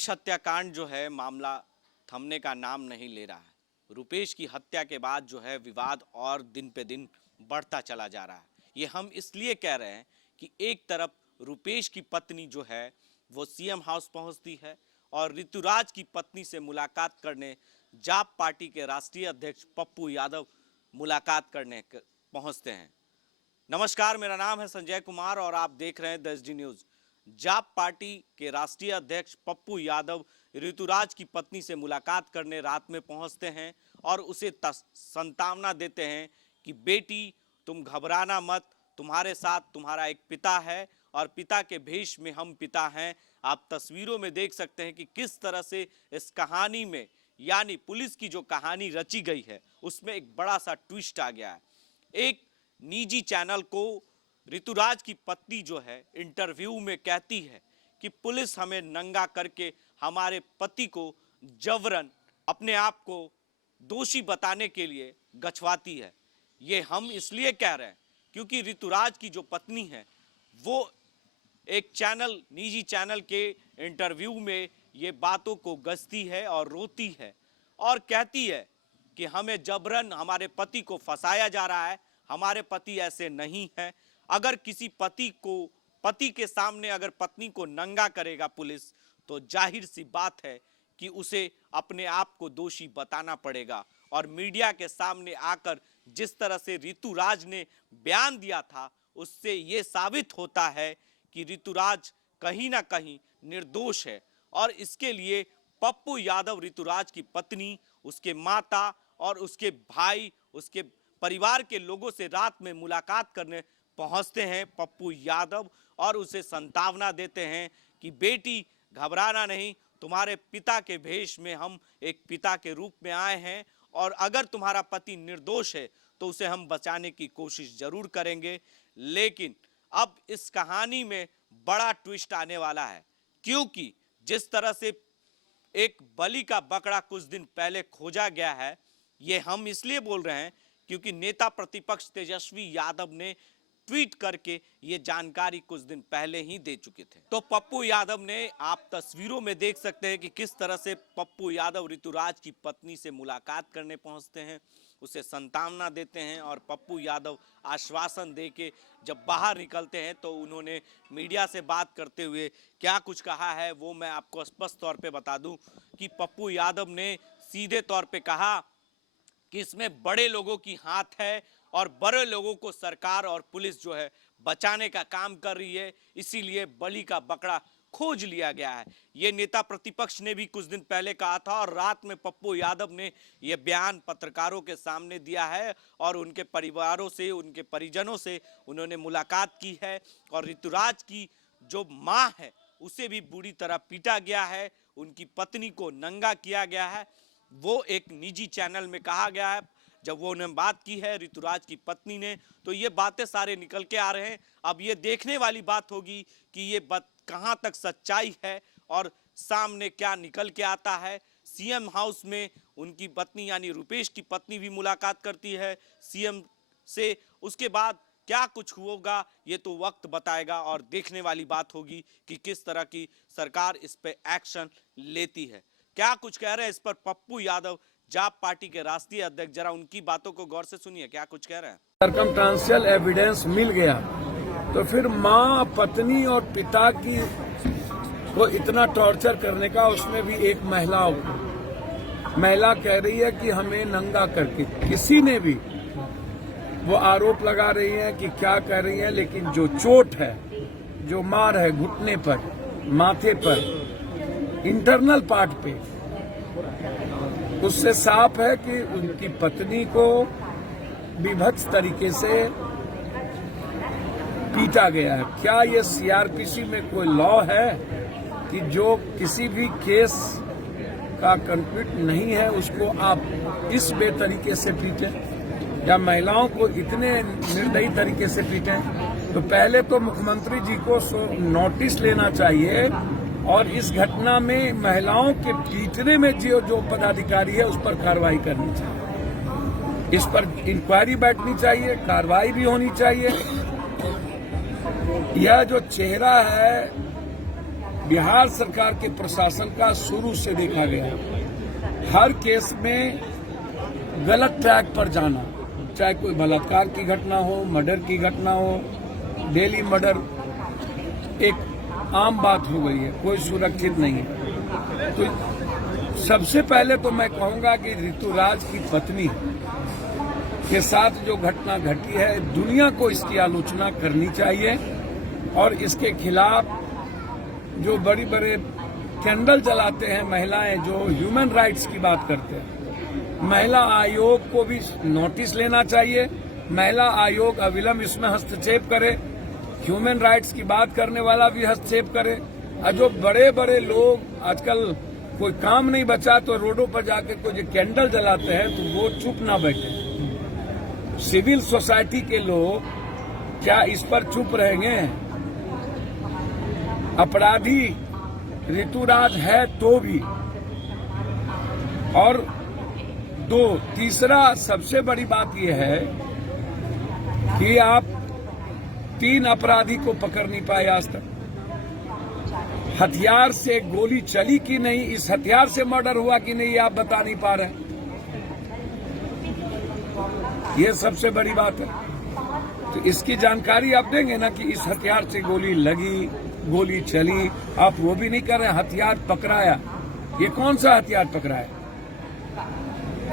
रुपेश हत्याकांड जो है मामला थमने का नाम नहीं ले रहा है। रुपेश की हत्या के बाद जो है विवाद और दिन पे दिन बढ़ता चला जा रहा है। ये हम इसलिए कह रहे हैं कि एक तरफ रुपेश की पत्नी जो है वो सीएम हाउस पहुंचती है और ऋतुराज की पत्नी से मुलाकात करने जाप पार्टी के राष्ट्रीय अध्यक्ष पप्पू यादव मुलाकात करने पहुंचते हैं। नमस्कार, मेरा नाम है संजय कुमार और आप देख रहे हैं द एसडी न्यूज। जाप पार्टी के राष्ट्रीय अध्यक्ष पप्पू यादव ऋतुराज की पत्नी से मुलाकात करने रात में पहुंचते हैं और उसे सांत्वना देते हैं कि बेटी तुम घबराना मत, तुम्हारे साथ तुम्हारा एक पिता है और पिता के भेष में हम पिता हैं। आप तस्वीरों में देख सकते हैं कि किस तरह से इस कहानी में यानी पुलिस की जो कहानी रची गई है उसमें एक बड़ा सा ट्विस्ट आ गया है। एक निजी चैनल को ऋतुराज की पत्नी जो है इंटरव्यू में कहती है कि पुलिस हमें नंगा करके हमारे पति को जबरन अपने आप को दोषी बताने के लिए गछवाती है। ये हम इसलिए कह रहे हैं क्योंकि ऋतुराज की जो पत्नी है वो एक निजी चैनल के इंटरव्यू में ये बातों को गसती है और रोती है और कहती है कि हमें जबरन हमारे पति को फंसाया जा रहा है, हमारे पति ऐसे नहीं है। अगर किसी पति के सामने अगर पत्नी को नंगा करेगा पुलिस तो जाहिर सी बात है कि उसे अपने आप को दोषी बताना पड़ेगा। और मीडिया के सामने आकर जिस तरह से ऋतुराज ने बयान दिया था उससे ये साबित होता है कि ऋतुराज कहीं ना कहीं निर्दोष है और इसके लिए पप्पू यादव ऋतुराज की पत्नी, उसके माता और उसके भाई, उसके परिवार के लोगों से रात में मुलाकात करने पहुंचते हैं पप्पू यादव और उसे सांत्वना देते हैं कि बेटी घबराना नहीं, तुम्हारे पिता के भेष में हम एक पिता के रूप में आए हैं और अगर तुम्हारा पति निर्दोष है तो उसे हम बचाने की कोशिश जरूर करेंगे। लेकिन अब इस कहानी में बड़ा ट्विस्ट आने वाला है क्योंकि जिस तरह से एक बलि का बकरा कुछ दिन पहले खोजा गया है, ये हम इसलिए बोल रहे हैं क्योंकि नेता प्रतिपक्ष तेजस्वी यादव ने ट्वीट करके ये जानकारी कुछ दिन पहले ही दे चुके थे। तो पप्पू यादव ने, आप तस्वीरों में देख सकते हैं कि किस तरह से पप्पू यादव ऋतुराज की पत्नी से मुलाकात करने पहुंचते हैं, उसे सांत्वना देते हैं और पप्पू यादव आश्वासन देके जब बाहर निकलते हैं तो उन्होंने मीडिया से बात करते हुए क्या कुछ कहा है वो मैं आपको स्पष्ट तौर पे बता दूं कि पप्पू यादव ने सीधे तौर पे कहा कि इसमें बड़े लोगों की हाथ है और बड़े लोगों को सरकार और पुलिस जो है बचाने का काम कर रही है, इसीलिए बलि का बकरा खोज लिया गया है। ये नेता प्रतिपक्ष ने भी कुछ दिन पहले कहा था और रात में पप्पू यादव ने यह बयान पत्रकारों के सामने दिया है और उनके परिवारों से, उनके परिजनों से उन्होंने मुलाकात की है और ऋतुराज की जो मां है उसे भी बुरी तरह पीटा गया है, उनकी पत्नी को नंगा किया गया है। वो एक निजी चैनल में कहा गया है, जब वो उन्होंने बात की है ऋतुराज की पत्नी ने तो ये बातें सारे निकल के आ रहे हैं। अब ये देखने वाली बात होगी कि ये बात कहां तक सच्चाई है और सामने क्या निकल के आता है। सीएम हाउस में उनकी पत्नी यानी रुपेश की पत्नी भी मुलाकात करती है सीएम से, उसके बाद क्या कुछ होगा ये तो वक्त बताएगा और देखने वाली बात होगी कि किस तरह की सरकार इस पे एक्शन लेती है। क्या कुछ कह रहे हैं इस पर पप्पू यादव, जाप पार्टी के राष्ट्रीय अध्यक्ष, जरा उनकी बातों को गौर से सुनिए, क्या कुछ कह रहे हैं। सर्कमस्टेंशियल एविडेंस मिल गया तो फिर माँ, पत्नी और पिता की को इतना टॉर्चर करने का, उसमें भी एक महिला कह रही है कि हमें नंगा करके, किसी ने भी वो आरोप लगा रही है कि क्या कह रही है, लेकिन जो चोट है, जो मार है घुटने पर, माथे पर, इंटरनल पार्ट पे, उससे साफ है कि उनकी पत्नी को विभत्स तरीके से पीटा गया है। क्या ये सीआरपीसी में कोई लॉ है कि जो किसी भी केस का कंफ्लिक्ट नहीं है उसको आप इस बेतरीके से पीटें या महिलाओं को इतने निर्दयी तरीके से पीटें? तो पहले तो मुख्यमंत्री जी को नोटिस लेना चाहिए और इस घटना में महिलाओं के पीटने में जो पदाधिकारी है उस पर कार्रवाई करनी चाहिए, इस पर इंक्वायरी बैठनी चाहिए, कार्रवाई भी होनी चाहिए। यह जो चेहरा है बिहार सरकार के प्रशासन का शुरू से देखा गया है। हर केस में गलत ट्रैक पर जाना, चाहे कोई बलात्कार की घटना हो, मर्डर की घटना हो, डेली मर्डर एक आम बात हो गई है, कोई सुरक्षित नहीं है। तो सबसे पहले तो मैं कहूंगा कि ऋतुराज की पत्नी के साथ जो घटना घटी है, दुनिया को इसकी आलोचना करनी चाहिए और इसके खिलाफ जो बड़ी बड़े कैंडल जलाते हैं महिलाएं, जो ह्यूमन राइट्स की बात करते हैं, महिला आयोग को भी नोटिस लेना चाहिए। महिला आयोग अविलंब इसमें हस्तक्षेप करे, ह्यूमन राइट्स की बात करने वाला भी हस्तक्षेप करे। और जो बड़े बड़े लोग आजकल कोई काम नहीं बचा तो रोडों पर जाकर कोई कैंडल जलाते हैं, तो वो चुप ना बैठे। सिविल सोसाइटी के लोग क्या इस पर चुप रहेंगे? अपराधी ऋतुराज है तो भी। और तीसरा सबसे बड़ी बात यह है कि आप 3 अपराधी को पकड़ नहीं पाए आज तक। हथियार से गोली चली कि नहीं, इस हथियार से मर्डर हुआ कि नहीं, आप बता नहीं पा रहे। ये सबसे बड़ी बात है। तो इसकी जानकारी आप देंगे ना कि इस हथियार से गोली लगी, गोली चली, आप वो भी नहीं कर रहे। हथियार पकड़ाया, ये कौन सा हथियार पकड़ाया?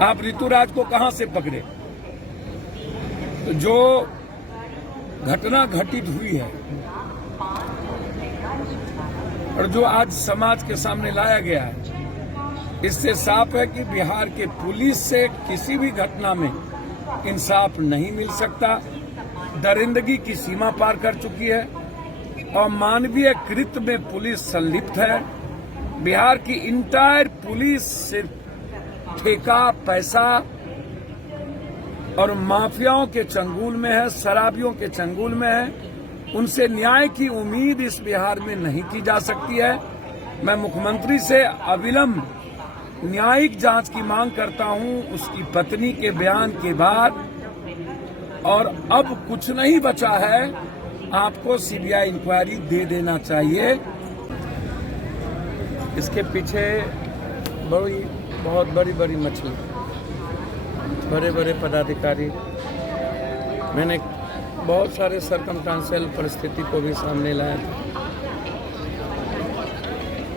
आप ऋतुराज को कहां से पकड़े? तो जो घटना घटित हुई है और जो आज समाज के सामने लाया गया है, इससे साफ है कि बिहार के पुलिस से किसी भी घटना में इंसाफ नहीं मिल सकता। दरिंदगी की सीमा पार कर चुकी है और मानवीय कृत्य में पुलिस संलिप्त है। बिहार की इंटायर पुलिस सिर्फ ठेका, पैसा और माफियाओं के चंगुल में है, शराबियों के चंगुल में है। उनसे न्याय की उम्मीद इस बिहार में नहीं की जा सकती है। मैं मुख्यमंत्री से अविलंब न्यायिक जांच की मांग करता हूं उसकी पत्नी के बयान के बाद। और अब कुछ नहीं बचा है, आपको सीबीआई इंक्वायरी दे देना चाहिए। इसके पीछे बहुत बड़ी बड़ी मछली, बड़े बड़े पदाधिकारी, मैंने बहुत सारे सरकमस्टांशियल परिस्थिति को भी सामने लाया था।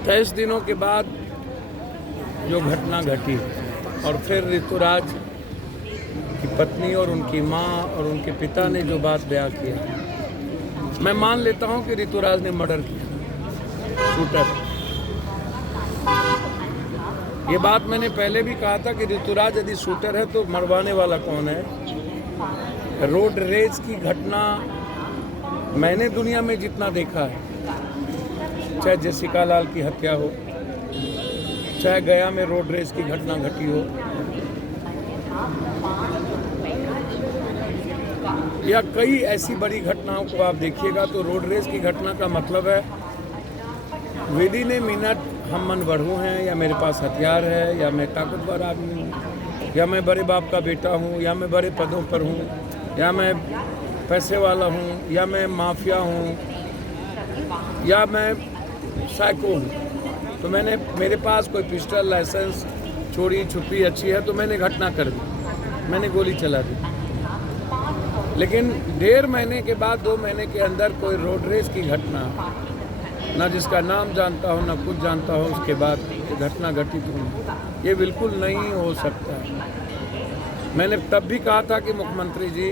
23 दिनों के बाद जो घटना घटी और फिर ऋतुराज की पत्नी और उनकी मां और उनके पिता ने जो बात बयां किया, मैं मान लेता हूं कि ऋतुराज ने मर्डर किया, शूटर। ये बात मैंने पहले भी कहा था कि ऋतुराज यदि शूटर है तो मरवाने वाला कौन है? रोड रेज की घटना मैंने दुनिया में जितना देखा है, चाहे जेसिका लाल की हत्या हो, चाहे गया में रोड रेज की घटना घटी हो, या कई ऐसी बड़ी घटनाओं को आप देखिएगा, तो रोड रेस की घटना का मतलब है विदिन ए मिनट हम मन बढ़ू हैं, या मेरे पास हथियार है, या मैं ताकतवर आदमी हूँ, या मैं बड़े बाप का बेटा हूँ, या मैं बड़े पदों पर हूँ, या मैं पैसे वाला हूँ, या मैं माफिया हूँ, या मैं साइको हूँ। तो मेरे पास कोई पिस्टल, लाइसेंस, चोरी छुपी अच्छी है तो मैंने घटना कर दी, मैंने गोली चला दी। लेकिन 1.5 महीने के बाद, 2 महीने के अंदर कोई रोड रेस की घटना, ना जिसका नाम जानता हो, ना कुछ जानता हो, उसके बाद घटना घटित हुई, ये बिल्कुल नहीं हो सकता। मैंने तब भी कहा था कि मुख्यमंत्री जी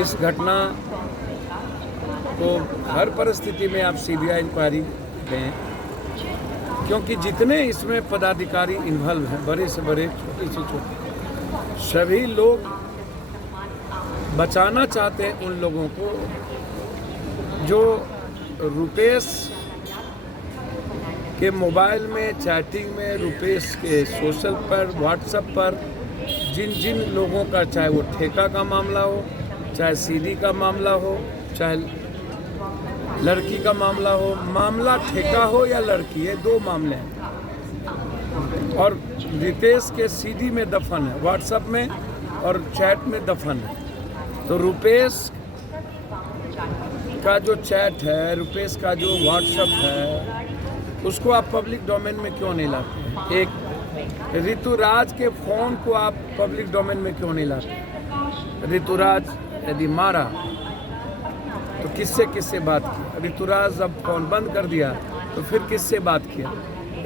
इस घटना को हर परिस्थिति में आप सीबीआई इंक्वायरी दें, क्योंकि जितने इसमें पदाधिकारी इन्वॉल्व हैं, बड़े से बड़े, छोटे से छोटे, सभी लोग बचाना चाहते हैं उन लोगों को जो रुपेश के मोबाइल में चैटिंग में, रुपेश के सोशल पर, व्हाट्सएप पर जिन लोगों का, चाहे वो ठेका का मामला हो, चाहे सीडी का मामला हो, चाहे लड़की का मामला हो, मामला ठेका हो या लड़की, ये 2 मामले हैं। और रितेश के सीडी में दफन है, व्हाट्सएप में और चैट में दफन है। तो रुपेश का जो चैट है, रुपेश का जो व्हाट्सएप है, उसको आप पब्लिक डोमेन में क्यों नहीं लाते? एक ऋतुराज के फोन को आप पब्लिक डोमेन में क्यों नहीं लाते? ऋतुराज यदि मारा तो किससे किससे बात की? ऋतुराज जब फोन बंद कर दिया तो फिर किससे बात किया?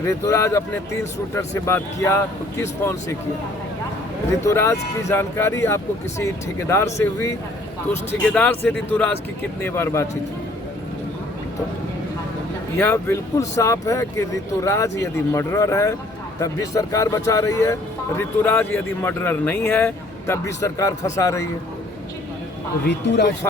ऋतुराज अपने 3 शूटर से बात किया तो किस फोन से किया? ऋतुराज की जानकारी आपको किसी ठेकेदार से हुई तो उस ठेकेदार से ऋतुराज की कितनी बार बातचीत हुई? तो यह बिल्कुल साफ है कि ऋतुराज यदि मर्डरर है तब भी सरकार बचा रही है, ऋतुराज यदि मर्डरर नहीं है तब भी सरकार फंसा रही है। ऋतुराज